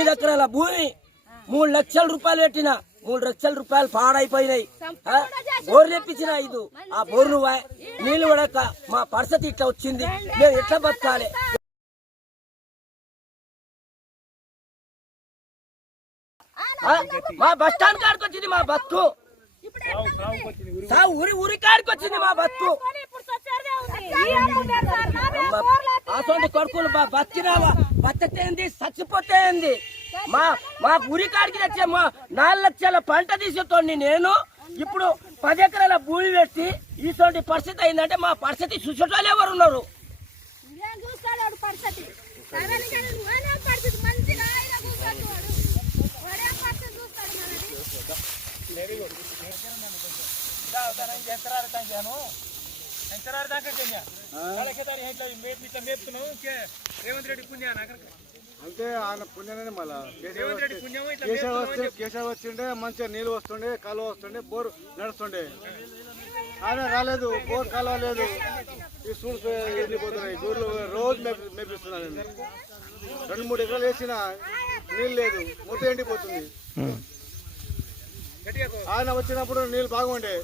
ఎనిమిది ఎకరాల భూమి మూడు లక్షల రూపాయలు పెట్టిన మూడు లక్షల రూపాయలు పాడైపోయినాయి. ఆ? బోర్లు ఎప్పించిన ఐదు. ఆ బోర్లు నీళ్ళు పడక మా పరిస్థితి ఇట్లా వచ్చింది. మేము ఎట్లా బతకాలి? ఆ? మా బస్ స్టాండ్ కాడికి వచ్చింది మా బతుకు సా ఊరి ఊరి కాడికి వచ్చింది మా బతుకు అటువంటి కొడుకులు బా బతికినావా? బతికేంది? చచ్చిపోతేంది? మా మా ఊరి కాడికి తెచ్చే మా నాలుగు లక్షల పంట తీసేతోండి నేను. ఇప్పుడు పది ఎకరాల భూమి పెట్టి ఇటువంటి పరిస్థితి అయిందంటే మా పరిస్థితి చూసేటోళ్ళు ఎవరు ఉన్నారు? రేవంత్ రెడ్డి పుణ్యాన అంటే ఆయన పుణ్యాన్ని మళ్ళా? కేశవ వస్తే కేశవ వచ్చిండే మంచిగా నీళ్ళు వస్తుండే కాలువ వస్తుండే బోర్ నడుస్తుండే. ఆయన రాలేదు బోర్ కాలువ లేదు. ఈ సూడ్స్ ఎండిపోతున్నాయి గొర్రెలు రోజు మేపి మేపిస్తున్నాను నేను రెండు మూడు ఎకరాలు వేసిన నీళ్ళు లేదు. మొత్తం ఎండిపోతుంది. ఆయన వచ్చినప్పుడు నీళ్ళు బాగుండే.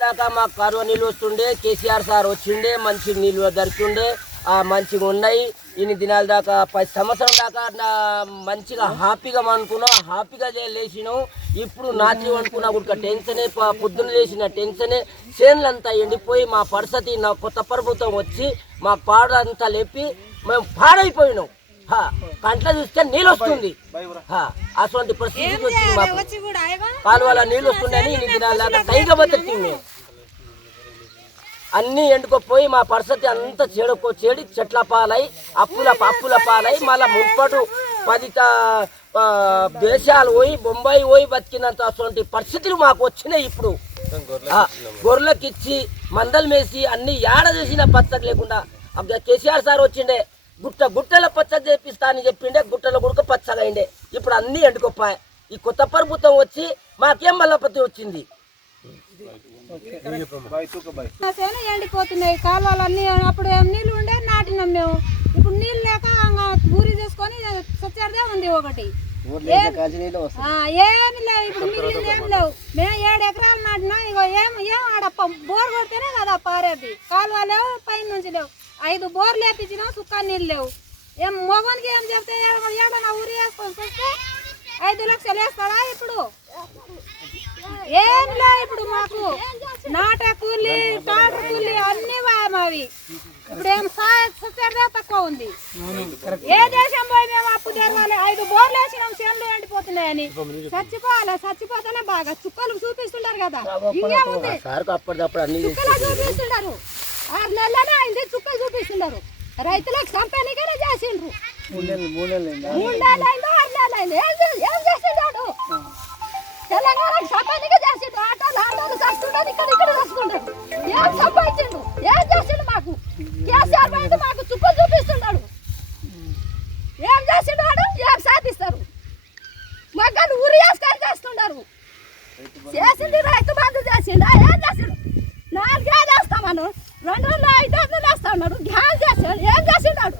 దాకా మాకు కరువు నీళ్ళు వస్తుండే కేసీఆర్ సార్ వచ్చిండే మంచి నీళ్ళు దొరికిండే ఆ మంచిగా ఉన్నాయి. ఇన్ని దినాల దాకా పది సంవత్సరం దాకా నా మంచిగా హ్యాపీగా అనుకున్నాం హ్యాపీగా లేచినాం. ఇప్పుడు నాచి అనుకున్నా కూడా టెన్షనే ప- పొద్దున లేచిన టెన్షనే చేనులంతా ఎండిపోయి మా పరిస్థితి నా కొత్త ప్రభుత్వం వచ్చి మా పాడంతా లేపి మేము పాడైపోయినాం. కంట్లో చూస్తే నీళ్ళు వస్తుంది హా, అటువంటి పరిస్థితి వచ్చింది మాకు కాలువల నీళ్ళు వస్తున్నాయని ఇన్ని దినాల దాకా కైగా బతికి మేము అన్ని ఎండుకోపోయి మా పరిస్థితి అంతా చెడుకో చెడి చెట్ల పాలై అప్పుల అప్పుల పాలై మళ్ళా మున్పటు పది దేశాలు పోయి బొంబాయి పోయి బతికినంత అటువంటి పరిస్థితులు మాకు వచ్చినాయి ఇప్పుడు. ఆ, గొర్రెలకు ఇచ్చి మందలు మేసి అన్ని ఏడ చేసిన పచ్చడి లేకుండా కేసీఆర్ సార్ వచ్చిండే. గుట్ట గుట్టల పచ్చడి చేపిస్తా అని చెప్పిండే గుట్టల గుడక పచ్చగా అయిండే ఇప్పుడు అన్ని ఎండుకోపాయి ఈ కొత్త ప్రభుత్వం వచ్చి మాకేం మల్లపతి వచ్చింది? ఎండిపోతున్నాయి కాలువలన్నీ అప్పుడు ఏం నీళ్ళు ఉండే నాటినాం మేము. ఇప్పుడు నీళ్ళు లేక ఊరి చేసుకొని సచ్చారదే ఉంది ఒకటి. ఆ, ఏమి లేవు ఇప్పుడు మిగిలింది ఏం లేవు. మేము ఏడు ఎకరాలు నాటినా ఇగో ఏం ఏం ఆడ ప- బోర్ కొడితేనే కదా పారేది. కాలువ లేవు పైన నుంచి లేవు. ఐదు బోర్లు వేపించినా సుక్క నీళ్ళు లేవు. ఏం మొగనికి ఏం చెప్తే ఏడ- ఏడన్నా ఊరి వేసుకొని ఐదు లక్షలు వేస్తాడా ఇప్పుడు? ఏం లే ఇప్పుడు మాకు. నాట కూలి టాట కూలి అన్ని మావి. ఇప్పుడు ఏం సచ్చరిదే తక్కువ ఉంది. ఏ దేశం పోయి మేము అప్పు తెరవాలి? ఐదు బోర్లు వేసినాం చేనులు ఎండిపోతున్నాయని. చచ్చిపోవాలి? చచ్చిపోతేనే బాగా. చుక్కలు చూపిస్తుంటారు కదా. ఇంకేముంది? చూపిస్తుంటారు. ఆరు నెలలనే అయింది చుక్క చూపిస్తున్నారు. రైతులకు సంపానికనే చేసిండ్రు. మూడు నెలలు ఆరు నెలలు అయింది ఏం చేసిండాడు తెలంగాణకు సంపానిక చేసిండ్రు. ఆటోలు ఆటోలు కష్టం ఇక్కడ ఇక్కడ కష్టం ఏం సంపాదించిండు? ఏం చేసిండు మాకు? కేసీఆర్ పైన మాకు చుక్క చూపిస్తున్నాడు. ఏం చేసిండు వాడు ఏం సాధిస్తారు? మగ్గలు ఉరి వేసుకొని చేస్తున్నారు. చేసింది రైతు బంధు చేసిండు? ఏం చేసిండు? నాలుగే చేస్తామను రెండు వందల ఐదు వందలు వేస్తా ఉన్నారు గ్యాస్ ఏం చేసినాడు